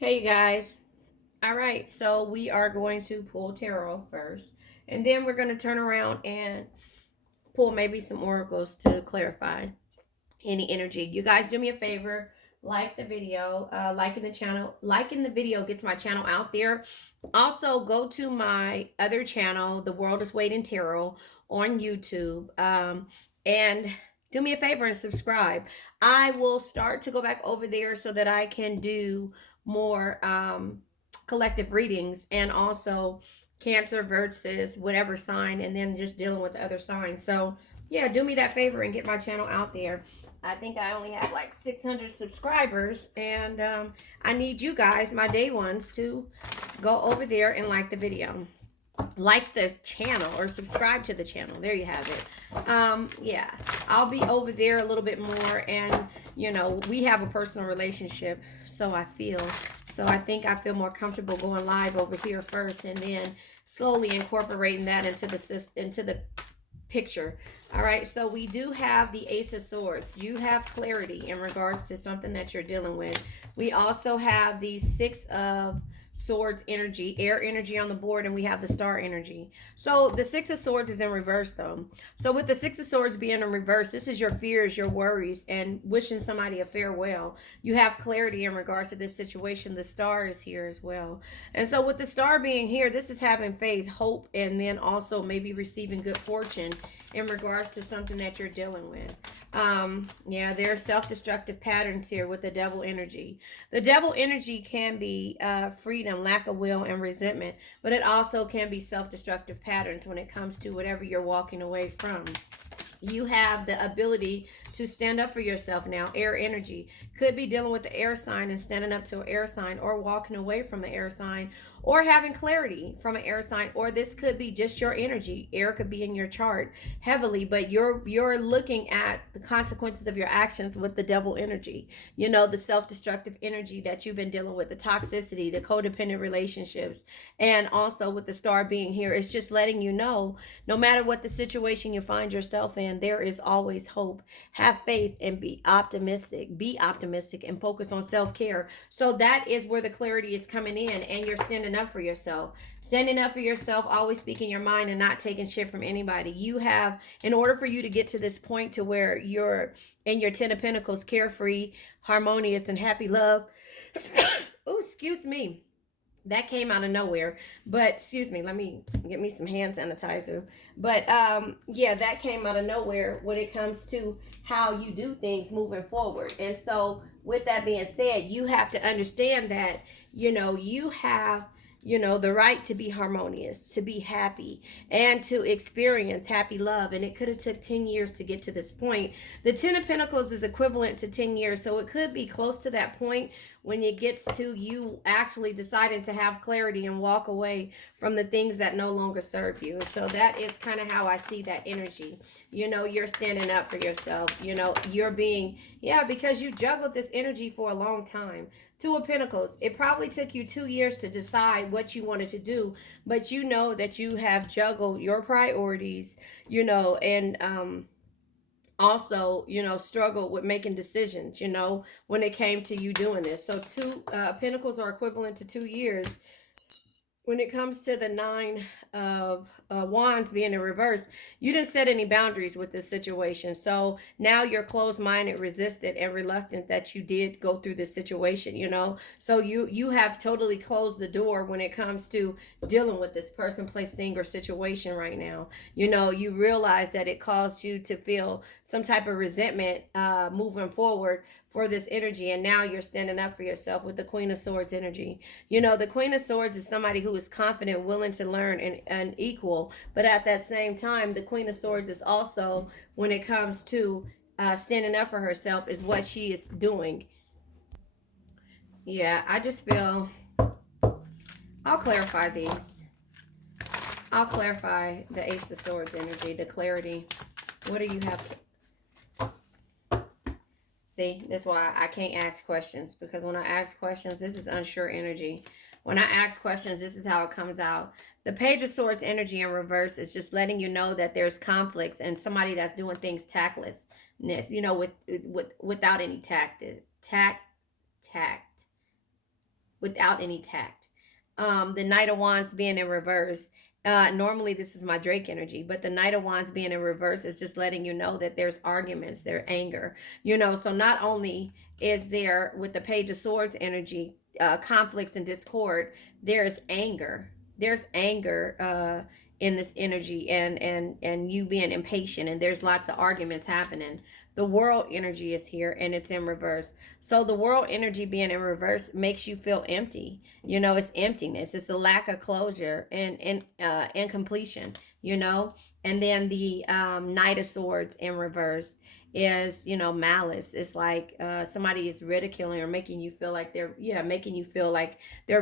Hey you guys. All right, so we are going to pull tarot first, and then we're going to turn around and pull maybe some oracles to clarify any energy. You guys do me a favor, like the video, liking the channel. Liking the video gets my channel out there. Also, go to my other channel, The World is Waiting Tarot, on YouTube, and do me a favor and subscribe. I will start to go back over there so that I can do more collective readings, and also Cancer versus whatever sign, and then just dealing with the other signs. So yeah, do me that favor and get my channel out there. I think I only have like 600 subscribers, and I need you guys, my day ones, to go over there and like the video, like the channel, or subscribe to the channel. There you have it. Yeah, I'll be over there a little bit more, and we have a personal relationship, so I think I feel more comfortable going live over here first, and then slowly incorporating that into the picture. All right, so we do have the Ace of Swords. You have clarity in regards to something that you're dealing with. We also have the Six of Swords energy, air energy on the board, and we have the star energy. So the Six of Swords is in reverse though. So with the Six of Swords being in reverse, this is your fears, your worries, and wishing somebody a farewell. You have clarity in regards to this situation. The star is here as well. And so with the star being here, this is having faith, hope, and then also maybe receiving good fortune in regards to something that you're dealing with. Yeah, there are self-destructive patterns here with the devil energy. The devil energy can be freedom, lack of will, and resentment, but it also can be self-destructive patterns when it comes to whatever you're walking away from. You have the ability to stand up for yourself now. Air energy could be dealing with the air sign and standing up to an air sign, or walking away from the air sign, or having clarity from an air sign, or this could be just your energy. Air could be in your chart heavily, but you're looking at the consequences of your actions with the devil energy. The self-destructive energy that you've been dealing with, the toxicity, the codependent relationships, and also with the star being here, it's just letting you know, no matter what the situation you find yourself in, there is always hope. Have faith and be optimistic. Be optimistic and focus on self-care. So that is where the clarity is coming in, and you're standing up for yourself. Standing up for yourself, always speaking your mind and not taking shit from anybody. You have, in order for you to get to this point to where you're in your 10 of Pentacles, carefree, harmonious, and happy love. Oh, excuse me. That came out of nowhere, but excuse me, let me get me some hand sanitizer. But yeah, that came out of nowhere when it comes to how you do things moving forward. And so with that being said, you have to understand that you have the right to be harmonious, to be happy, and to experience happy love. And it could have took 10 years to get to this point. The 10 of Pentacles is equivalent to 10 years, so it could be close to that point when it gets to you actually deciding to have clarity and walk away from the things that no longer serve you. So that is kind of how I see that energy. You're standing up for yourself. You're being, yeah, because you juggled this energy for a long time. Two of Pentacles, it probably took you 2 years to decide what you wanted to do, but you know that you have juggled your priorities, and also, struggled with making decisions, when it came to you doing this. So two Pentacles are equivalent to 2 years. When it comes to the Nine of Wands being in reverse, you didn't set any boundaries with this situation. So now you're closed-minded, resistant, and reluctant that you did go through this situation, So you have totally closed the door when it comes to dealing with this person, place, thing, or situation right now. You realize that it caused you to feel some type of resentment moving forward for this energy, and now you're standing up for yourself with the Queen of Swords energy. The Queen of Swords is somebody who is confident, willing to learn, and equal, but at that same time, the Queen of Swords is also, when it comes to standing up for herself, is what she is doing. Yeah, I just feel, I'll clarify these. I'll clarify the Ace of Swords energy, the clarity. What do you have? See, that's why I can't ask questions, because when I ask questions, this is unsure energy. When I ask questions, this is how it comes out. The Page of Swords energy in reverse is just letting you know that there's conflicts and somebody that's doing things tactlessness, without any tact. without any tact. The Knight of Wands being in reverse. Normally this is my Drake energy, but the Knight of Wands being in reverse is just letting you know that there's arguments, there's anger, so not only is there with the Page of Swords energy, conflicts and discord, there's anger. There's anger in this energy, and you being impatient, and there's lots of arguments happening. The World energy is here and it's in reverse. So the World energy being in reverse makes you feel empty. It's emptiness. It's a lack of closure and completion. And then the Knight of Swords in reverse is malice. It's like somebody is ridiculing or making you feel like they're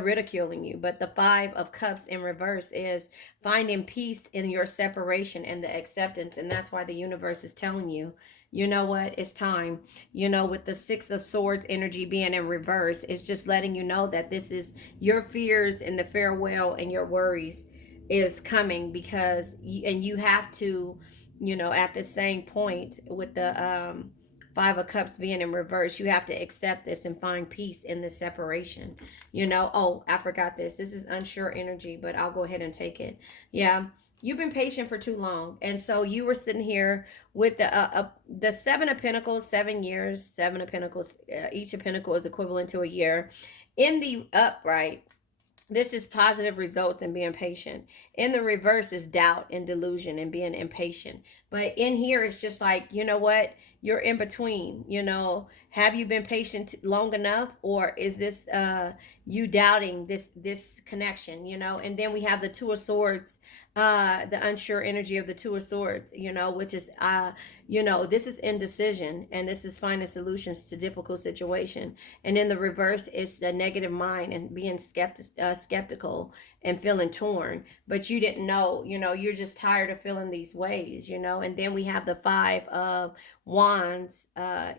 ridiculing you. But the Five of Cups in reverse is finding peace in your separation and the acceptance. And that's why the universe is telling you, you know what, it's time. With the Six of Swords energy being in reverse, it's just letting you know that this is your fears and the farewell and your worries is coming, because you have to, at the same point with the Five of Cups being in reverse, you have to accept this and find peace in the separation. Oh, I forgot this. This is unsure energy, but I'll go ahead and take it. Yeah. You've been patient for too long. And so you were sitting here with the Seven of Pentacles, 7 years, Seven of Pentacles. Each of Pentacles is equivalent to a year. In the upright, this is positive results and being patient. In the reverse is doubt and delusion and being impatient. But in here, it's just like, you know what? You're in between. Have you been patient long enough, or is this you doubting this connection? And then we have the Two of Swords, the unsure energy of the Two of Swords. Which is this is indecision, and this is finding solutions to difficult situation. And in the reverse, it's the negative mind and being skeptical and feeling torn. But you didn't know. You're just tired of feeling these ways. And then we have the Five of Wands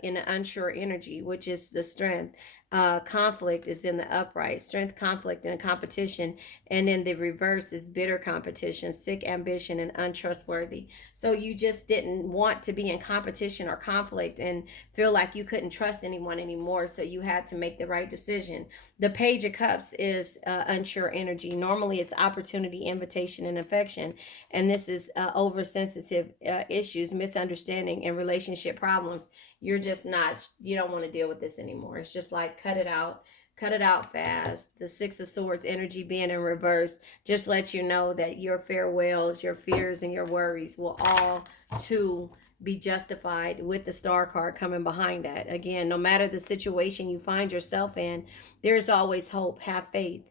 in an unsure energy, which is the strength. Conflict is in the upright. Strength, conflict, and competition. And in the reverse is bitter competition, sick ambition, and untrustworthy. So you just didn't want to be in competition or conflict and feel like you couldn't trust anyone anymore. So you had to make the right decision. The Page of Cups is unsure energy. Normally it's opportunity, invitation, and affection. And this is oversensitive issues, misunderstanding, and relationship problems. You don't want to deal with this anymore. It's just like, cut it out fast. The Six of Swords energy being in reverse just lets you know that your farewells, your fears, and your worries will all too be justified with the Star card coming behind that. Again, no matter the situation you find yourself in, there's always hope. Have faith.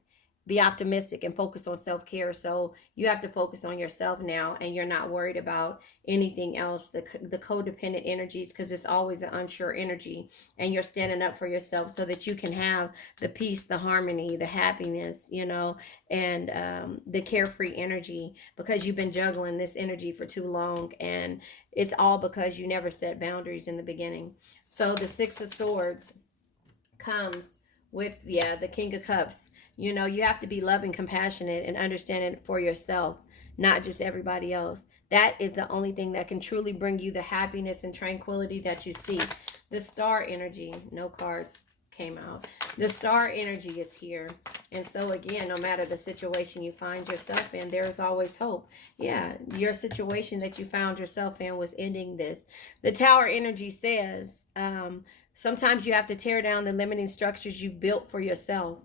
Be optimistic and focus on self-care. So you have to focus on yourself now, and you're not worried about anything else, the codependent energies, because it's always an unsure energy, and you're standing up for yourself so that you can have the peace, the harmony, the happiness, and the carefree energy, because you've been juggling this energy for too long, and it's all because you never set boundaries in the beginning. So the Six of Swords comes with, the King of Cups. You have to be loving, compassionate, and understanding for yourself, not just everybody else. That is the only thing that can truly bring you the happiness and tranquility that you seek. The Star energy, no cards came out. The Star energy is here. And so again, no matter the situation you find yourself in, there is always hope. Yeah, your situation that you found yourself in was ending this. The Tower energy says, sometimes you have to tear down the limiting structures you've built for yourself.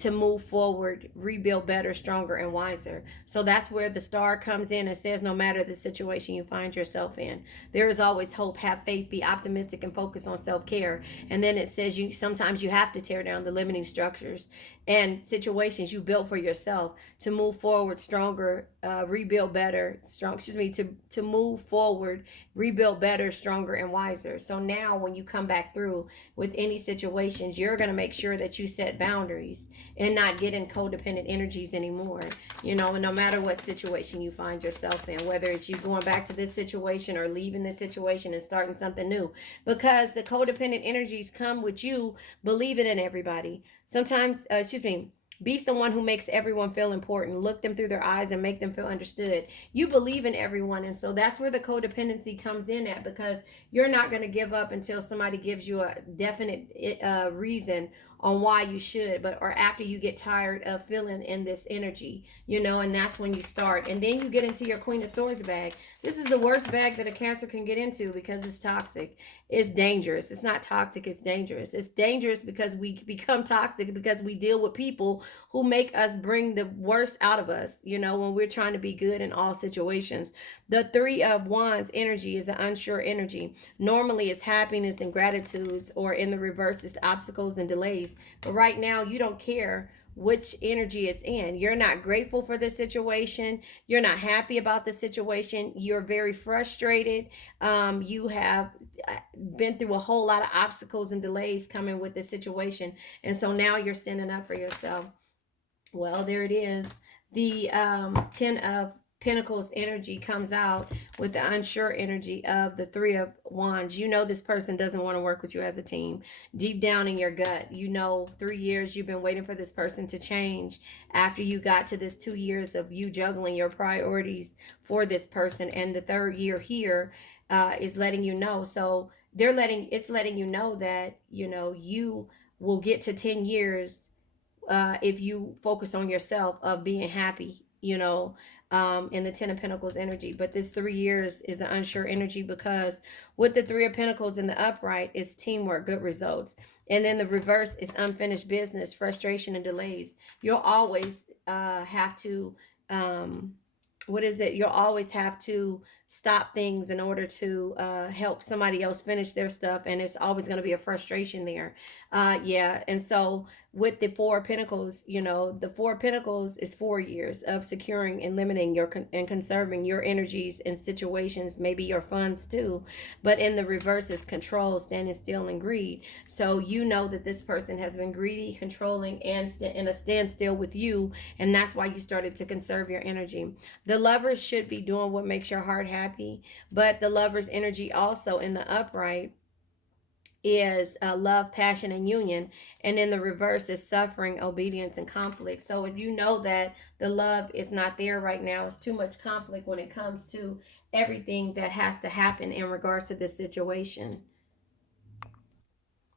To move forward, rebuild better, stronger, and wiser. So that's where the Star comes in and says, no matter the situation you find yourself in, there is always hope. Have faith, be optimistic, and focus on self-care. And then it says sometimes you have to tear down the limiting structures and situations you built for yourself to move forward stronger, rebuild better, to move forward, rebuild better, stronger, and wiser. So now when you come back through with any situations, you're going to make sure that you set boundaries and not get in codependent energies anymore. And no matter what situation you find yourself in, whether it's you going back to this situation or leaving this situation and starting something new, because the codependent energies come with you believing in everybody. Sometimes, be someone who makes everyone feel important. Look them through their eyes and make them feel understood. You believe in everyone. And so that's where the codependency comes in at, because you're not going to give up until somebody gives you a definite reason on why you should, but or after you get tired of feeling in this energy, and that's when you start. And then you get into your Queen of Swords bag. This is the worst bag that a Cancer can get into because it's toxic. It's dangerous. It's not toxic, it's dangerous. It's dangerous because we become toxic because we deal with people who make us bring the worst out of us, when we're trying to be good in all situations. The Three of Wands energy is an unsure energy. Normally it's happiness and gratitudes, or in the reverse, it's obstacles and delays. But right now, you don't care which energy it's in. You're not grateful for this situation. You're not happy about the situation. You're very frustrated. You have been through a whole lot of obstacles and delays coming with this situation. And so now you're standing up for yourself. Well, there it is. The Ten of Pentacles energy comes out with the unsure energy of the Three of Wands. This person doesn't want to work with you as a team. Deep down in your gut, 3 years you've been waiting for this person to change after you got to this 2 years of you juggling your priorities for this person. And the third year here is letting you know. So it's letting you know that, you will get to 10 years if you focus on yourself of being happy, in the Ten of Pentacles energy. But this 3 years is an unsure energy because with the Three of Pentacles in the upright, it's teamwork, good results. And then the reverse is unfinished business, frustration, and delays. You'll always have to, you'll always have to stop things in order to help somebody else finish their stuff. And it's always going to be a frustration there. Yeah. And so with the Four of Pentacles, the Four of Pentacles is 4 years of securing and limiting and conserving your energies and situations, maybe your funds too. But in the reverse is control, standing still, and greed. So that this person has been greedy, controlling, and in a standstill with you. And that's why you started to conserve your energy. The Lovers should be doing what makes your heart happy. But the Lover's energy also in the upright is love, passion, and union. And in the reverse is suffering, obedience, and conflict. So if you know that the love is not there right now, it's too much conflict when it comes to everything that has to happen in regards to this situation.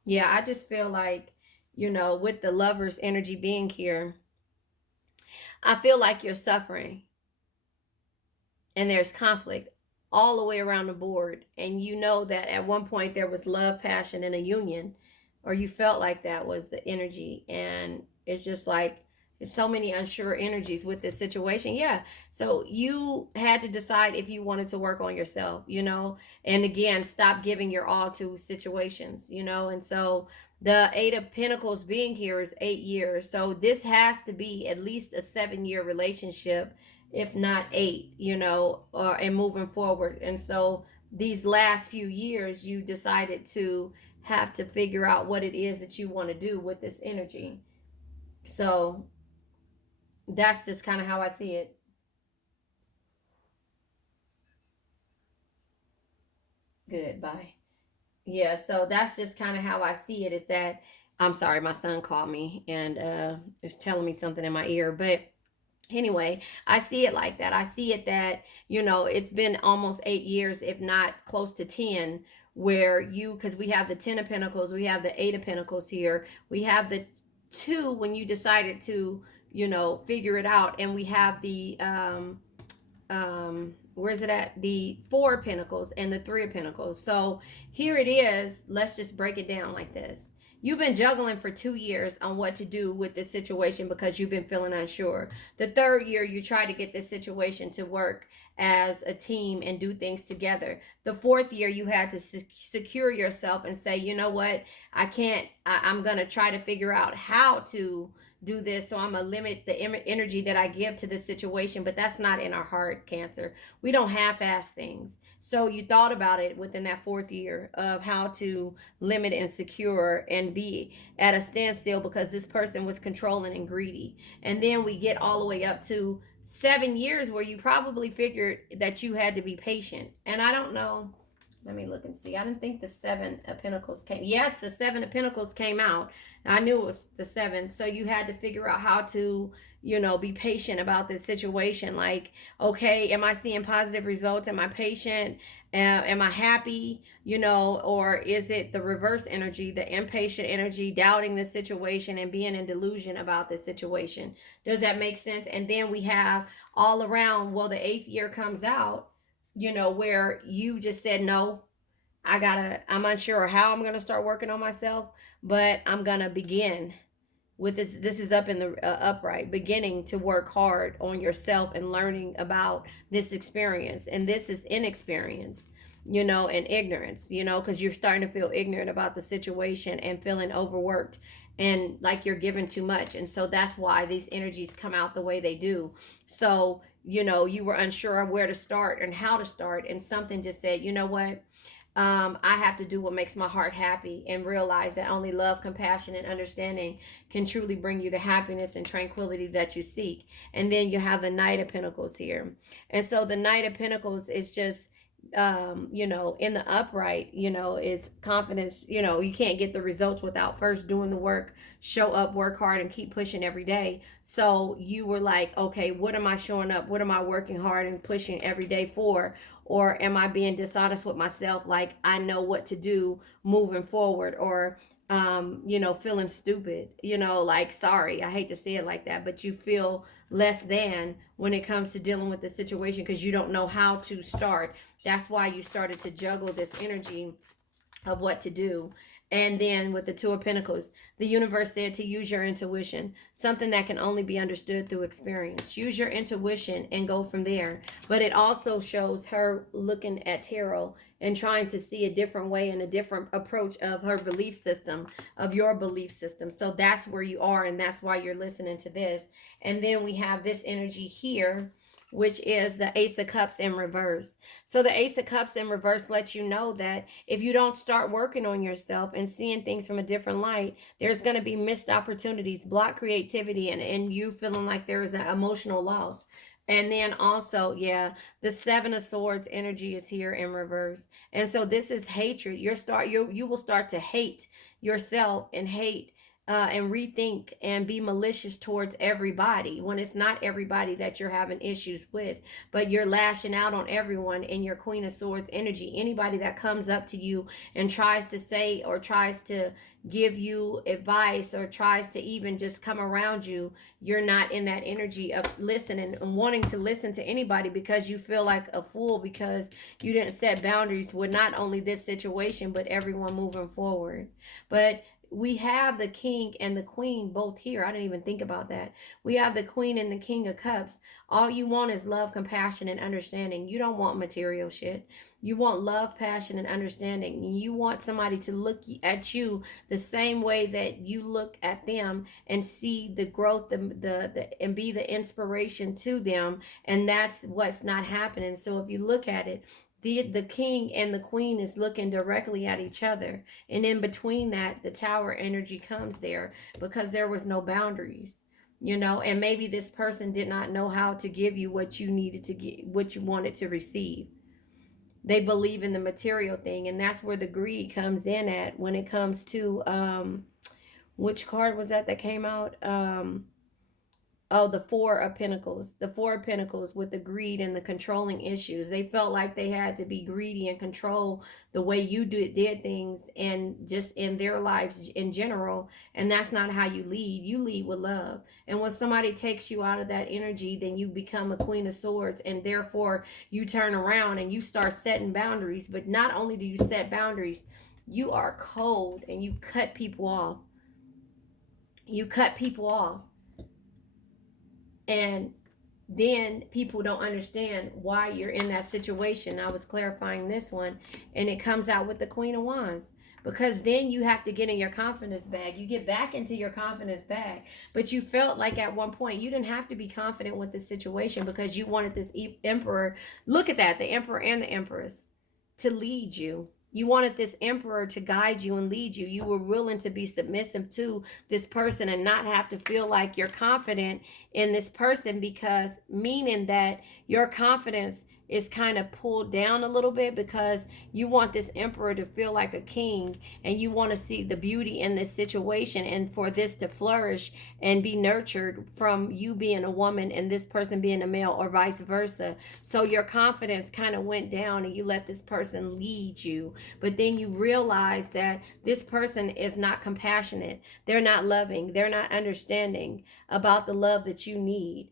Yeah, I just feel like, with the Lover's energy being here, I feel like you're suffering and there's conflict all the way around the board. And that at one point there was love, passion, and a union, or you felt like that was the energy. And it's just like, it's so many unsure energies with this situation. Yeah. So you had to decide if you wanted to work on yourself, and again, stop giving your all to situations, and so the Eight of Pentacles being here is 8 years. So this has to be at least a 7-year relationship, if not 8, and moving forward. And so these last few years, you decided to have to figure out what it is that you want to do with this energy. So that's just kind of how I see it. Good, bye. Yeah, so that's just kind of how I see it, is that, I'm sorry, my son called me and is telling me something in my ear. But anyway, I see it like that. I see it that, it's been almost 8 years, if not close to 10, where because we have the Ten of Pentacles, we have the Eight of Pentacles here, we have the 2 when you decided to, figure it out, and we have the where's it at, the Four of Pentacles and the Three of Pentacles. So here it is. Let's just break it down like this. You've been juggling for 2 years on what to do with this situation because you've been feeling unsure. The third year, you try to get this situation to work as a team and do things together. The fourth year, you had to secure yourself and say, you know what, I can't, I'm going to try to figure out how to do this, so I'm gonna limit the energy that I give to this situation. But that's not in our heart, Cancer. We don't half-ass things. So you thought about it within that fourth year of how to limit and secure and be at a standstill because this person was controlling and greedy. And then we get all the way up to 7 years where you probably figured that you had to be patient. And I don't know, Let me look and see. I didn't think the Seven of Pentacles came. Yes, the Seven of Pentacles came out. I knew it was the seven. So you had to figure out how to, be patient about this situation. Like, okay, am I seeing positive results? Am I patient? Am I happy? Or is it the reverse energy, the impatient energy, doubting the situation and being in delusion about the situation? Does that make sense? And then we have all around, well, the eighth year comes out, where you just said, no, I'm unsure how I'm gonna start working on myself, but I'm gonna begin with this is up in the upright, beginning to work hard on yourself and learning about this experience. And this is inexperience, and ignorance, because you're starting to feel ignorant about the situation and feeling overworked and like you're given too much. And so that's why these energies come out the way they do. So you were unsure of where to start and how to start, and something just said, you know what, I have to do what makes my heart happy, and realize that only love, compassion, and understanding can truly bring you the happiness and tranquility that you seek. And then you have the Knight of Pentacles here. And so the Knight of Pentacles is just, in the upright, is confidence. You can't get the results without first doing the work. Show up, work hard, and keep pushing every day. So you were like, okay, what am I showing up? What am I working hard and pushing every day for? Or am I being dishonest with myself? Like, I know what to do moving forward, or feeling stupid, like, sorry, I hate to say it like that, but you feel less than when it comes to dealing with the situation because you don't know how to start. That's why you started to juggle this energy of what to do. And then with the Two of Pentacles, the universe said to use your intuition, something that can only be understood through experience. Use your intuition and go from there. But it also shows her looking at tarot and trying to see a different way and a different approach of her belief system, of your belief system. So that's where you are, and that's why you're listening to this. And then we have this energy here, which is the Ace of Cups in reverse. So the Ace of Cups in reverse lets you know that if you don't start working on yourself and seeing things from a different light, there's going to be missed opportunities, block creativity, and you feeling like there is an emotional loss. And then also, yeah, the Seven of Swords energy is here in reverse. And so this is hatred. You will start to hate yourself and hate and rethink and be malicious towards everybody, when it's not everybody that you're having issues with, but you're lashing out on everyone in your Queen of Swords energy. Anybody that comes up to you and tries to say or tries to give you advice or tries to even just come around you, you're not in that energy of listening and wanting to listen to anybody, because you feel like a fool because you didn't set boundaries with not only this situation but everyone moving forward. But we have the King and the Queen both here. I didn't even think about that. We have the Queen and the King of Cups. All you want is love, compassion, and understanding. You don't want material shit. You want love, passion, and understanding. You want somebody to look at you the same way that you look at them and see the growth, and be the inspiration to them. And that's what's not happening. So if you look at it, the king and the queen is looking directly at each other, and in between that, the tower energy comes there because there was no boundaries, and maybe this person did not know how to give you what you needed to get, what you wanted to receive. They believe in the material thing, and that's where the greed comes in at when it comes to which card was that came out? Oh, the Four of Pentacles. The Four of Pentacles with the greed and the controlling issues. They felt like they had to be greedy and control the way you did things, and just in their lives in general. And that's not how you lead. You lead with love. And when somebody takes you out of that energy, then you become a Queen of Swords, and therefore you turn around and you start setting boundaries. But not only do you set boundaries, you are cold and you cut people off. You cut people off. And then people don't understand why you're in that situation. I was clarifying this one, and it comes out with the Queen of Wands, because then you have to get in your confidence bag. You get back into your confidence bag, but you felt like at one point you didn't have to be confident with the situation because you wanted this emperor. Look at that, the emperor and the empress, to lead you. You wanted this emperor to guide you and lead you. You were willing to be submissive to this person and not have to feel like you're confident in this person, because meaning that your confidence is kind of pulled down a little bit, because you want this emperor to feel like a king, and you want to see the beauty in this situation, and for this to flourish and be nurtured from you being a woman and this person being a male, or vice versa. So your confidence kind of went down, and you let this person lead you. But then you realize that this person is not compassionate. They're not loving. They're not understanding about the love that you need,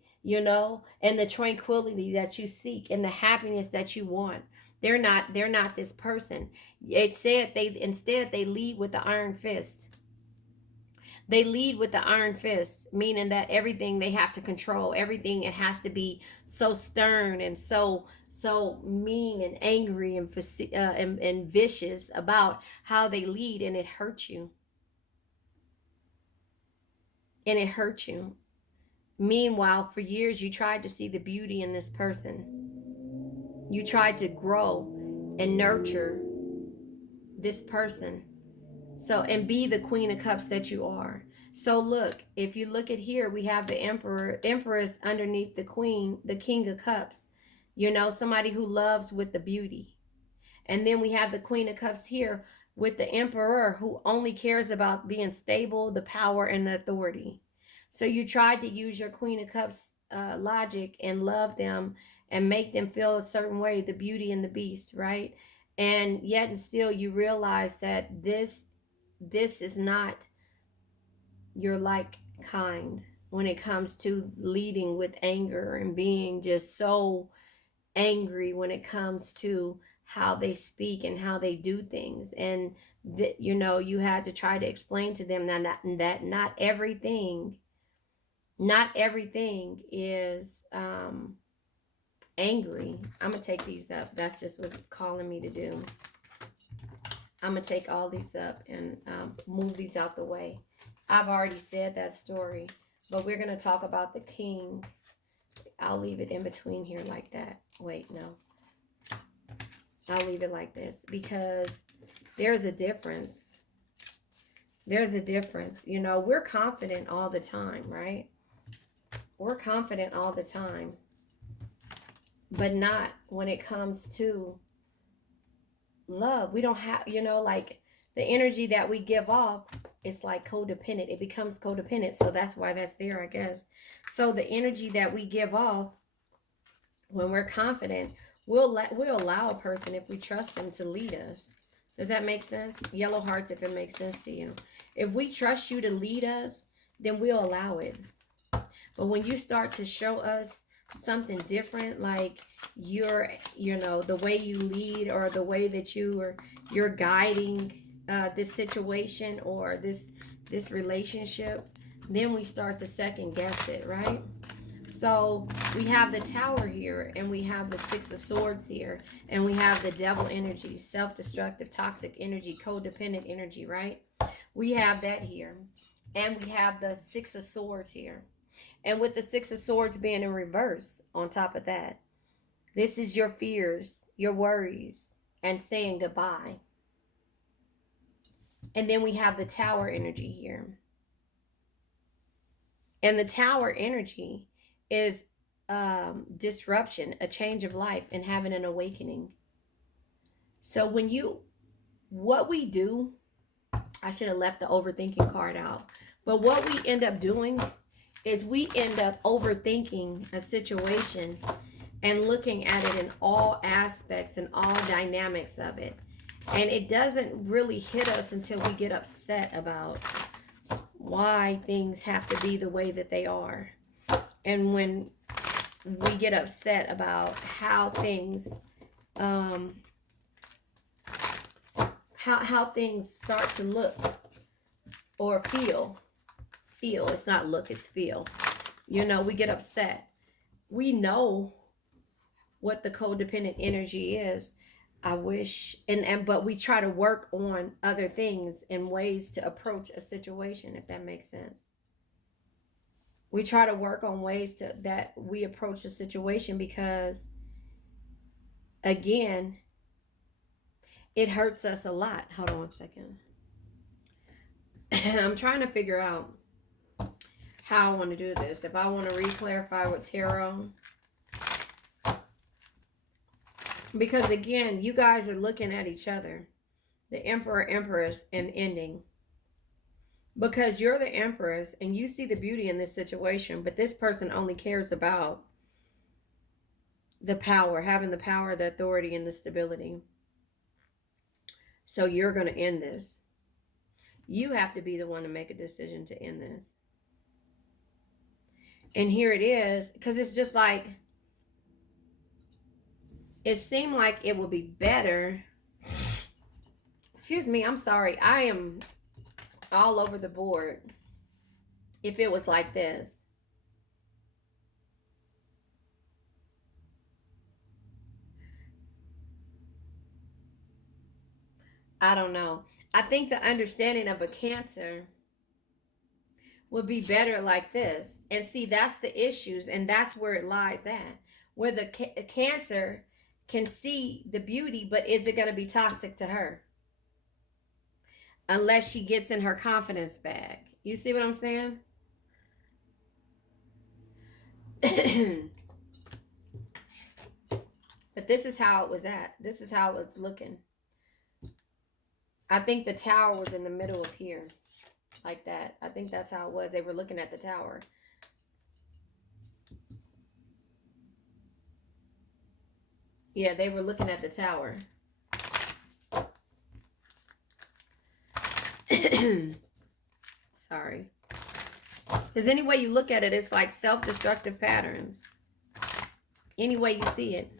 and the tranquility that you seek, and the happiness that you want. They're not this person. It said they lead with the iron fist. They lead with the iron fist, meaning that everything they have to control, everything, it has to be so stern and so mean and angry and vicious about how they lead, and it hurts you. And it hurts you. Meanwhile, for years, you tried to see the beauty in this person. You tried to grow and nurture this person. So, and be the Queen of Cups that you are. So look, if you look at here, we have the Empress underneath the Queen, the King of Cups. Somebody who loves with the beauty. And then we have the Queen of Cups here with the Emperor, who only cares about being stable, the power, and the authority. So you tried to use your Queen of Cups logic and love them and make them feel a certain way, the beauty and the beast, right? And yet and still you realize that this is not your like kind when it comes to leading with anger and being just so angry when it comes to how they speak and how they do things. And you had to try to explain to them that not everything is angry. I'm gonna take these up. That's just what it's calling me to do. I'm gonna take all these up and move these out the way. I've already said that story, but we're gonna talk about the king. I'll leave it in between here like that. Wait, no. I'll leave it like this, because there's a difference. There's a difference. We're confident all the time, right? We're confident all the time, but not when it comes to love. We don't have, like the energy that we give off, it's like codependent. It becomes codependent. So that's why that's there, I guess. So the energy that we give off when we're confident, we'll allow a person, if we trust them, to lead us. Does that make sense? Yellow hearts, if it makes sense to you. If we trust you to lead us, then we'll allow it. But when you start to show us something different, like the way you lead, or the way that you're guiding this situation or this relationship, then we start to second guess it, right? So we have the Tower here, and we have the Six of Swords here, and we have the Devil energy, self-destructive, toxic energy, codependent energy, right? We have that here. And we have the Six of Swords here. And with the Six of Swords being in reverse on top of that, this is your fears, your worries, and saying goodbye. And then we have the Tower energy here. And the Tower energy is disruption, a change of life, and having an awakening. So what we do, I should have left the overthinking card out. But what we end up doing is we end up overthinking a situation and looking at it in all aspects and all dynamics of it. And it doesn't really hit us until we get upset about why things have to be the way that they are. And when we get upset about how things how things start to look or feel. It's not look, it's feel. We get upset. We know what the codependent energy is. I wish, but we try to work on other things and ways to approach a situation, if that makes sense. We try to work on ways that we approach the situation, because again, it hurts us a lot. Hold on one second. I'm trying to figure out how I want to do this. If I want to re-clarify with tarot, Because again, you guys are looking at each other, the Emperor, Empress, and ending. Because you're the Empress and you see the beauty in this situation, but this person only cares about the power, having the power, the authority, and the stability. So you're going to end this. You have to be the one to make a decision to end this. And here it is, because it's just like, it seemed like it would be better. Excuse me, I'm sorry. I am all over the board. If it was like this. I don't know. I think the understanding of a Cancer would be better like this. And see, that's the issues, and that's where it lies at. Where the Cancer can see the beauty, but is it going to be toxic to her? Unless she gets in her confidence back. You see what I'm saying? But this is how it was at. This is how it's looking. I think the tower was in the middle of here. Like that. I think that's how it was. They were looking at the tower. Yeah, they were looking at the tower. Sorry. Because any way you look at it, it's like self-destructive patterns. Any way you see it.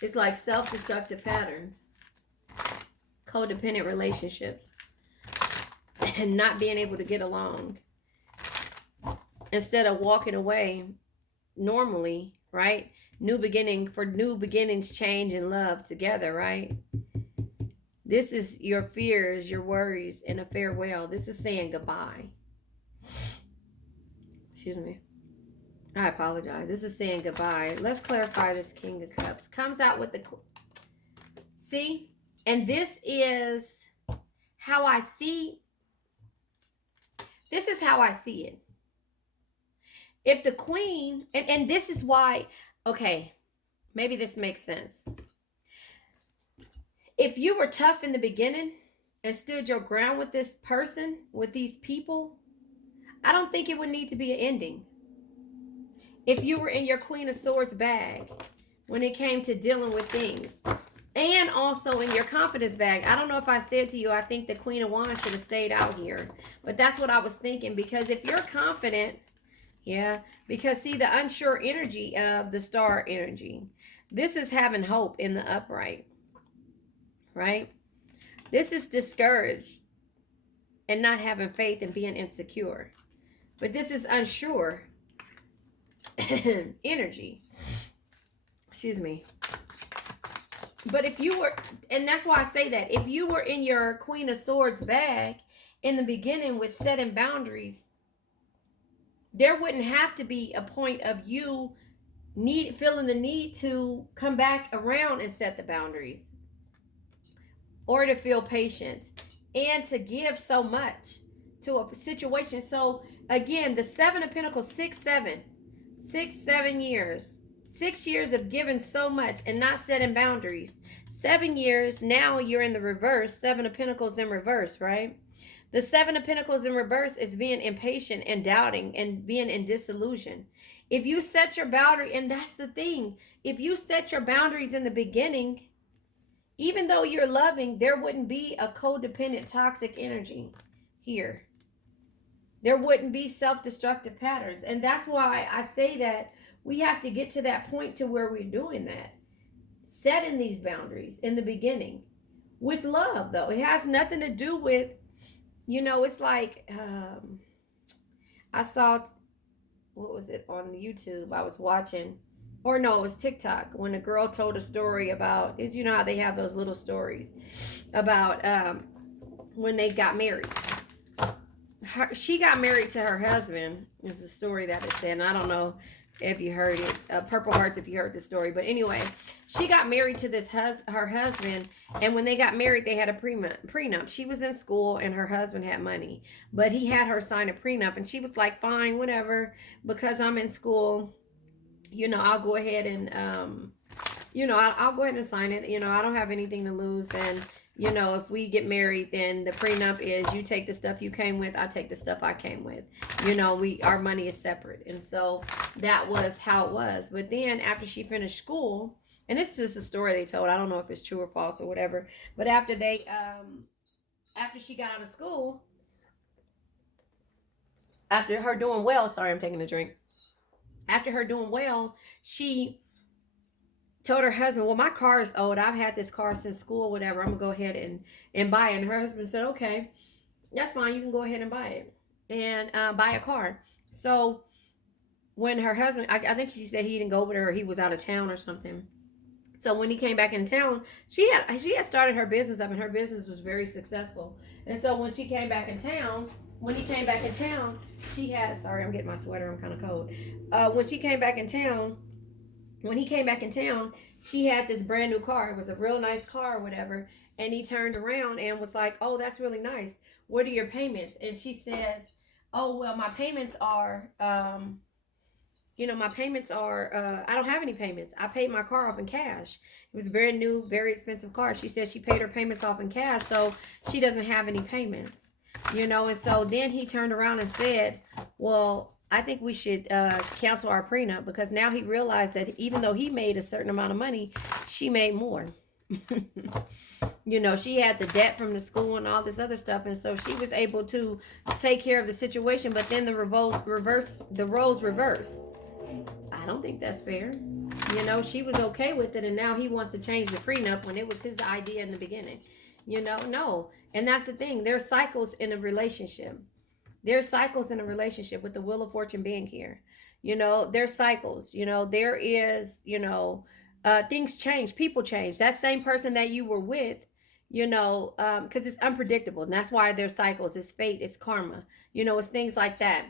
It's like self-destructive patterns. Codependent relationships. And not being able to get along. Instead of walking away normally, right? New beginning, for new beginnings, change, and love together, right? This is your fears, your worries, and a farewell. This is saying goodbye. Excuse me. I apologize. This is saying goodbye. Let's clarify this King of Cups. Comes out with the... See? And this is how I see... This is how I see it. If the Queen... And this is why... Okay. Maybe this makes sense. If you were tough in the beginning and stood your ground with this person, with these people, I don't think it would need to be an ending. If you were in your Queen of Swords bag when it came to dealing with things, and also in your confidence bag, I don't know if I said to you, I think the Queen of Wands should have stayed out here. But that's what I was thinking, because if you're confident, yeah, because see the unsure energy of the star energy. This is having hope in the upright. Right? This is discouraged and not having faith and being insecure. But this is unsure energy. Excuse me. But if you were, and that's why I say that, if you were in your Queen of Swords bag in the beginning with setting boundaries, there wouldn't have to be a point of you feeling the need to come back around and set the boundaries. Or to feel patient and to give so much to a situation. So again, the Seven of Pentacles, 7 years. 6 years of giving so much and not setting boundaries. 7 years, now you're in the reverse. 7 of Pentacles in reverse, right? The 7 of Pentacles in reverse is being impatient and doubting and being in disillusion. If you set your boundary, and that's the thing, if you set your boundaries in the beginning, even though you're loving, there wouldn't be a codependent toxic energy here. There wouldn't be self-destructive patterns. And that's why I say that we have to get to that point to where we're doing that. Setting these boundaries in the beginning. With love, though. It has nothing to do with, it's like, I saw, what was it, on YouTube I was watching. Or no, it was TikTok, when a girl told a story about, you know how they have those little stories about when they got married. She got married to her husband, is the story that it said. And I don't know if you heard it, Purple Hearts, if you heard the story. But anyway, she got married to her husband. And when they got married, they had a prenup. She was in school and her husband had money. But he had her sign a prenup. And she was like, fine, whatever, because I'm in school. I'll go ahead and I'll go ahead and sign it. I don't have anything to lose. And, if we get married, then the prenup is you take the stuff you came with, I take the stuff I came with. Our money is separate. And so that was how it was. But then after she finished school, and this is just a story they told, I don't know if it's true or false or whatever, but after she got out of school, after her doing well, sorry, I'm taking a drink. After her doing well, she told her husband, well, my car is old. I've had this car since school, whatever. I'm going to go ahead and buy it. And her husband said, okay, that's fine. You can go ahead and buy it and buy a car. So when her husband, I think she said he didn't go with her, or he was out of town or something. So when he came back in town, she had started her business up, and her business was very successful. And so when he came back in town, she had, sorry, I'm getting my sweater. I'm kind of cold. When he came back in town, she had this brand new car. It was a real nice car or whatever. And he turned around and was like, oh, that's really nice. What are your payments? And she says, oh, well, my payments are, I don't have any payments. I paid my car off in cash. It was a very new, very expensive car. She said she paid her payments off in cash, so she doesn't have any payments. And so then he turned around and said, well, I think we should cancel our prenup, because now he realized that even though he made a certain amount of money, she made more. She had the debt from the school and all this other stuff, and so she was able to take care of the situation. But then the roles reversed. I don't think that's fair. She was okay with it, and now he wants to change the prenup when it was his idea in the beginning. No. And that's the thing. There are cycles in a relationship. There's cycles in a relationship with the Wheel of Fortune being here. There's cycles. There is, things change. People change. That same person that you were with, because it's unpredictable. And that's why there's cycles. It's fate. It's karma. It's things like that.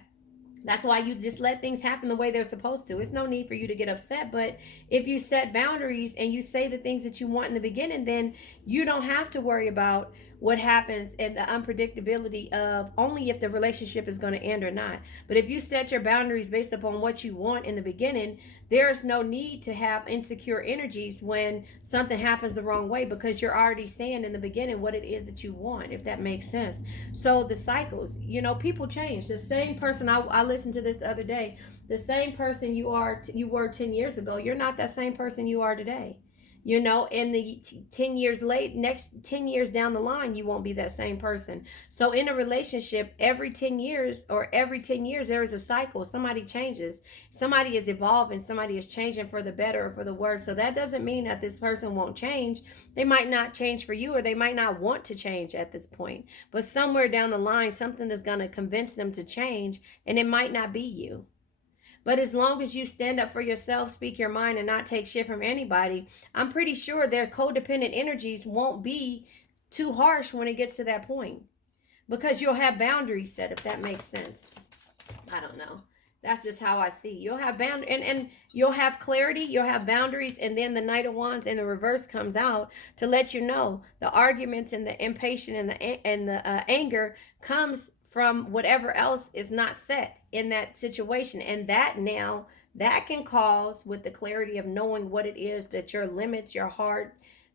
That's why you just let things happen the way they're supposed to. It's no need for you to get upset. But if you set boundaries and you say the things that you want in the beginning, then you don't have to worry about what happens and the unpredictability of only if the relationship is going to end or not. But if you set your boundaries based upon what you want in the beginning, there's no need to have insecure energies when something happens the wrong way, because you're already saying in the beginning what it is that you want, if that makes sense. So the cycles, people change. The same person, I listened to this the other day, the same person you were 10 years ago, you're not that same person you are today. And the 10 years next 10 years down the line, you won't be that same person. So in a relationship, every 10 years, there is a cycle. Somebody changes. Somebody is evolving. Somebody is changing for the better or for the worse. So that doesn't mean that this person won't change. They might not change for you, or they might not want to change at this point. But somewhere down the line, something is going to convince them to change, and it might not be you. But as long as you stand up for yourself, speak your mind, and not take shit from anybody, I'm pretty sure their codependent energies won't be too harsh when it gets to that point. Because you'll have boundaries set, if that makes sense. I don't know. That's just how I see. You'll have and you'll have clarity, you'll have boundaries, and then the Knight of Wands in the reverse comes out to let you know the arguments and the impatience and the anger comes from whatever else is not set in that situation. And that can cause, with the clarity of knowing what it is that your limits, your hard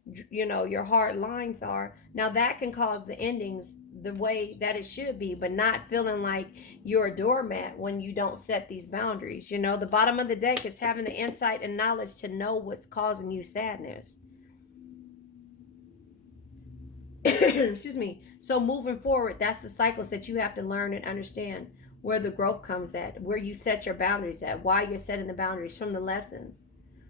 lines are, now that can cause the endings the way that it should be, but not feeling like you're a doormat when you don't set these boundaries. The bottom of the deck is having the insight and knowledge to know what's causing you sadness. Excuse me. So moving forward, that's the cycles that you have to learn and understand where the growth comes at, where you set your boundaries at, why you're setting the boundaries, from the lessons,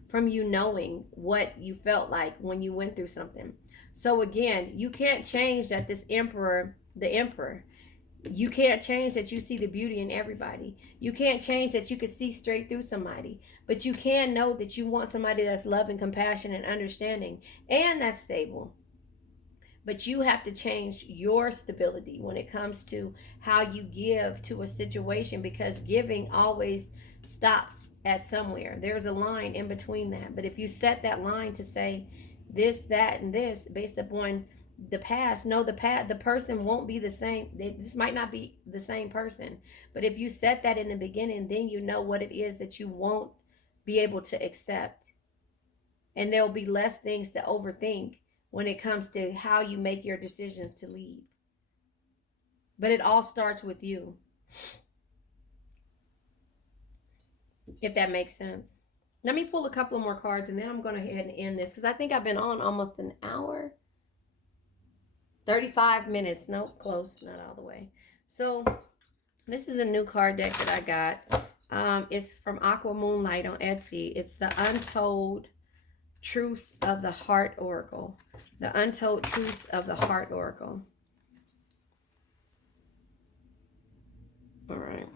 from you knowing what you felt like when you went through something. So again, you can't change that the emperor, you can't change that you see the beauty in everybody. You can't change that you could see straight through somebody, but you can know that you want somebody that's loving, compassion, and understanding, and that's stable. But you have to change your stability when it comes to how you give to a situation, because giving always stops at somewhere. There's a line in between that. But if you set that line to say this, that, and this based upon the past, no, the person won't be the same. This might not be the same person. But if you set that in the beginning, then you know what it is that you want be able to accept. And there'll be less things to overthink when it comes to how you make your decisions to leave. But it all starts with you, if that makes sense. Let me pull a couple of more cards and then I'm going to go ahead and end this because I think I've been on almost an hour. 35 minutes. Nope, close. Not all the way. So this is a new card deck that I got. It's from Aqua Moonlight on Etsy. It's the Untold Truths of the Heart Oracle. The Untold Truths of the Heart Oracle. All right.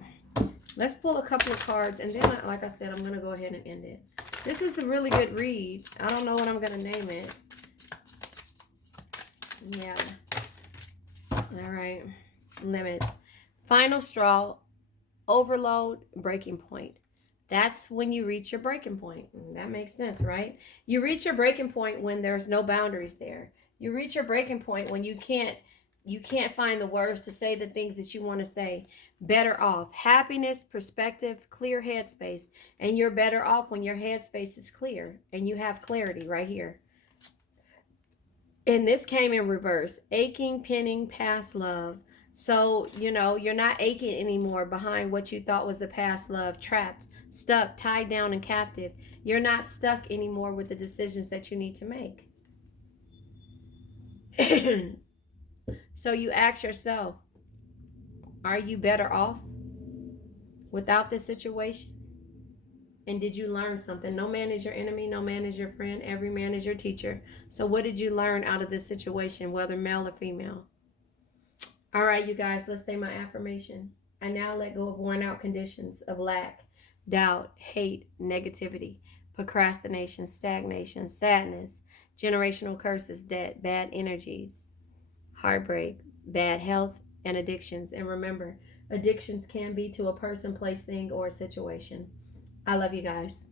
Let's pull a couple of cards, and then, like I said, I'm going to go ahead and end it. This was a really good read. I don't know what I'm going to name it. Yeah. All right. Limit. Final straw. Overload. Breaking point. That's when you reach your breaking point. That makes sense, right? You reach your breaking point when there's no boundaries there. You reach your breaking point when you can't find the words to say the things that you want to say. Better off. Happiness, perspective, clear headspace. And you're better off when your headspace is clear and you have clarity right here. And this came in reverse. Aching, pinning, past love. So, you're not aching anymore behind what you thought was a past love. Trapped, stuck, tied down, and captive. You're not stuck anymore with the decisions that you need to make. So you ask yourself, are you better off without this situation? And did you learn something? No man is your enemy. No man is your friend. Every man is your teacher. So what did you learn out of this situation, whether male or female? All right, you guys, let's say my affirmation. I now let go of worn out conditions of lack, doubt, hate, negativity, procrastination, stagnation, sadness, generational curses, debt, bad energies, heartbreak, bad health, and addictions. And remember, addictions can be to a person, place, thing, or a situation. I love you guys.